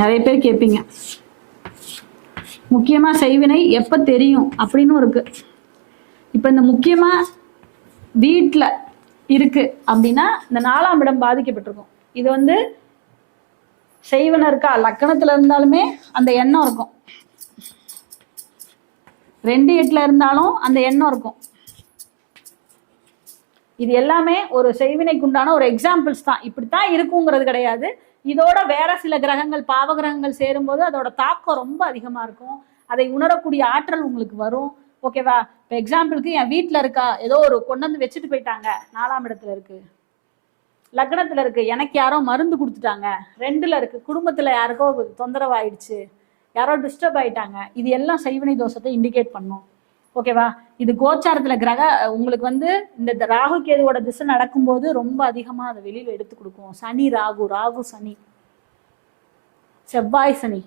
நிறைய பேர் கேட்பீங்க. முக்கியமாக செய்வினை எப்போ தெரியும் அப்படின்னு இருக்கு. இப்போ இந்த முக்கியமாக வீட்டில் இருக்கு அப்படின்னா இந்த நாலாம் இடம் பாதிக்கப்பட்டிருக்கும். இது வந்து செய்வன இருக்கா? லக்கணத்துல இருந்தாலுமே அந்த எண்ணம் இருக்கும். ரெண்டு எட்டுல இருந்தாலும் அந்த எண்ணம் இருக்கும். இது எல்லாமே ஒரு செய்வினைக்குண்டான ஒரு எக்ஸாம்பிள்ஸ் தான். இப்படித்தான் இருக்குங்கிறது கிடையாது. இதோட வேற சில கிரகங்கள் பாவ கிரகங்கள் சேரும்போது அதோட தாக்கம் ரொம்ப அதிகமாக இருக்கும். அதை உணரக்கூடிய ஆற்றல் உங்களுக்கு வரும். ஓகேவா இப்போ எக்ஸாம்பிளுக்கு என் வீட்டில் இருக்கா ஏதோ ஒரு கொண்டு வந்து வச்சுட்டு போயிட்டாங்க. நாலாம் இடத்துல இருக்கு. லக்னத்தில் இருக்கு. எனக்கு யாரோ மருந்து கொடுத்துட்டாங்க. ரெண்டில் இருக்கு. குடும்பத்தில் யாருக்கோ தொந்தரவு ஆயிடுச்சு யாரோ டிஸ்டர்ப் ஆயிட்டாங்க. இது எல்லாம் செய்வினை தோஷத்தை இண்டிகேட் பண்ணும். ஓகேவா? இது கோச்சாரத்துல கிரக உங்களுக்கு வந்து இந்த ராகு கேதுவோட திசை நடக்கும்போது ரொம்ப அதிகமா அதை வெளியில எடுத்து கொடுக்கும். சனி ராகு ராகு சனி. செவ்வாய் சனி.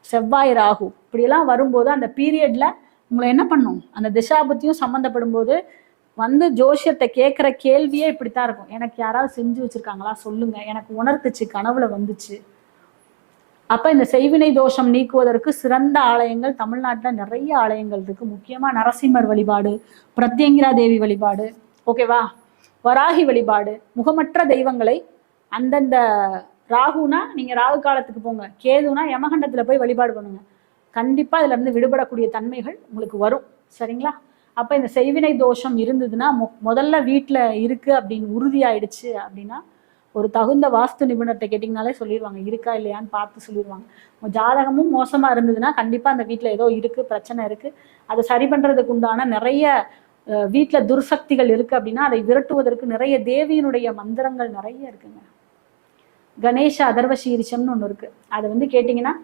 செவ்வாய் ராகு. இப்படியெல்லாம் வரும்போது அந்த பீரியட்ல உங்களை என்ன பண்ணும்? அந்த திசாபத்தியும் சம்மந்தப்படும் போது வந்து ஜோஷியத்தை கேட்குற கேள்வியே இப்படித்தான் இருக்கும். எனக்கு யாராவது செஞ்சு வச்சிருக்காங்களா? சொல்லுங்க. எனக்கு உணர்த்துச்சு. கனவுல வந்துச்சு. அப்ப இந்த செய்வினை தோஷம் நீக்குவதற்கு சிறந்த ஆலயங்கள் தமிழ்நாட்டில் நிறைய ஆலயங்கள் இருக்கு. முக்கியமா நரசிம்மர் வழிபாடு பிரத்யங்கிரா தேவி வழிபாடு ஓகேவா வராகி வழிபாடு முகமற்ற தெய்வங்களை அந்தந்த ராகுனா நீங்க ராகு காலத்துக்கு போங்க. கேதுனா யமகண்டத்துல போய் வழிபாடு பண்ணுங்க. கண்டிப்பா இதுல இருந்து விடுபடக்கூடிய தன்மைகள் உங்களுக்கு வரும். சரிங்களா? அப்ப இந்த செய்வினை தோஷம் இருந்ததுன்னா மொ- முதல்ல வீட்டில் இருக்கு அப்படின்னு உறுதியாயிடுச்சு அப்படின்னா ஒரு தகுந்த வாஸ்து நிபுணர்கிட்ட கேட்டிங்கனாலே சொல்லிடுவாங்க. இருக்கா இல்லையான்னு பார்த்து சொல்லிடுவாங்க. ஜாதகமும் மோசமாக இருந்ததுன்னா கண்டிப்பாக அந்த வீட்டில் ஏதோ இருக்குது பிரச்சனை இருக்குது அதை சரி பண்ணுறதுக்கு உண்டான நிறைய வீட்டில் துர்சக்திகள் இருக்குது அப்படின்னா அதை விரட்டுவதற்கு நிறைய தேவியினுடைய மந்திரங்கள் நிறைய இருக்குங்க. கணேஷ அதர்வ சீரிஷம்னு ஒன்று இருக்குது அதை வந்து கேட்டிங்கன்னா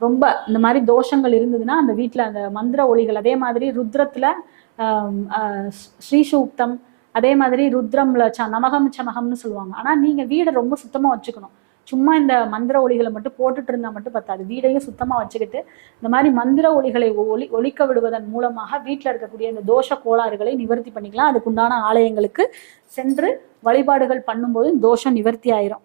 ரொம்ப இந்த மாதிரி தோஷங்கள் இருந்ததுன்னா அந்த வீட்டில் அந்த மந்திர ஒளிகள் அதே மாதிரி ருத்ரத்தில் ஸ்ரீசூக்தம் அதே மாதிரி ருத்ரம்ல ச நமகம் சமகம்னு சொல்லுவாங்க. ஆனால் நீங்கள் வீடை ரொம்ப சுத்தமாக வச்சுக்கணும். சும்மா இந்த மந்திர ஒளிகளை மட்டும் போட்டுட்டு இருந்தால் மட்டும் பத்தாது. வீடையும் சுத்தமாக வச்சுக்கிட்டு இந்த மாதிரி மந்திர ஒளிகளை ஒளி ஒழிக்க விடுவதன் மூலமாக வீட்டில் இருக்கக்கூடிய இந்த தோஷ கோளாறுகளை நிவர்த்தி பண்ணிக்கலாம். அதுக்குண்டான ஆலயங்களுக்கு சென்று வழிபாடுகள் பண்ணும்போது தோஷம் நிவர்த்தி ஆயிரும்.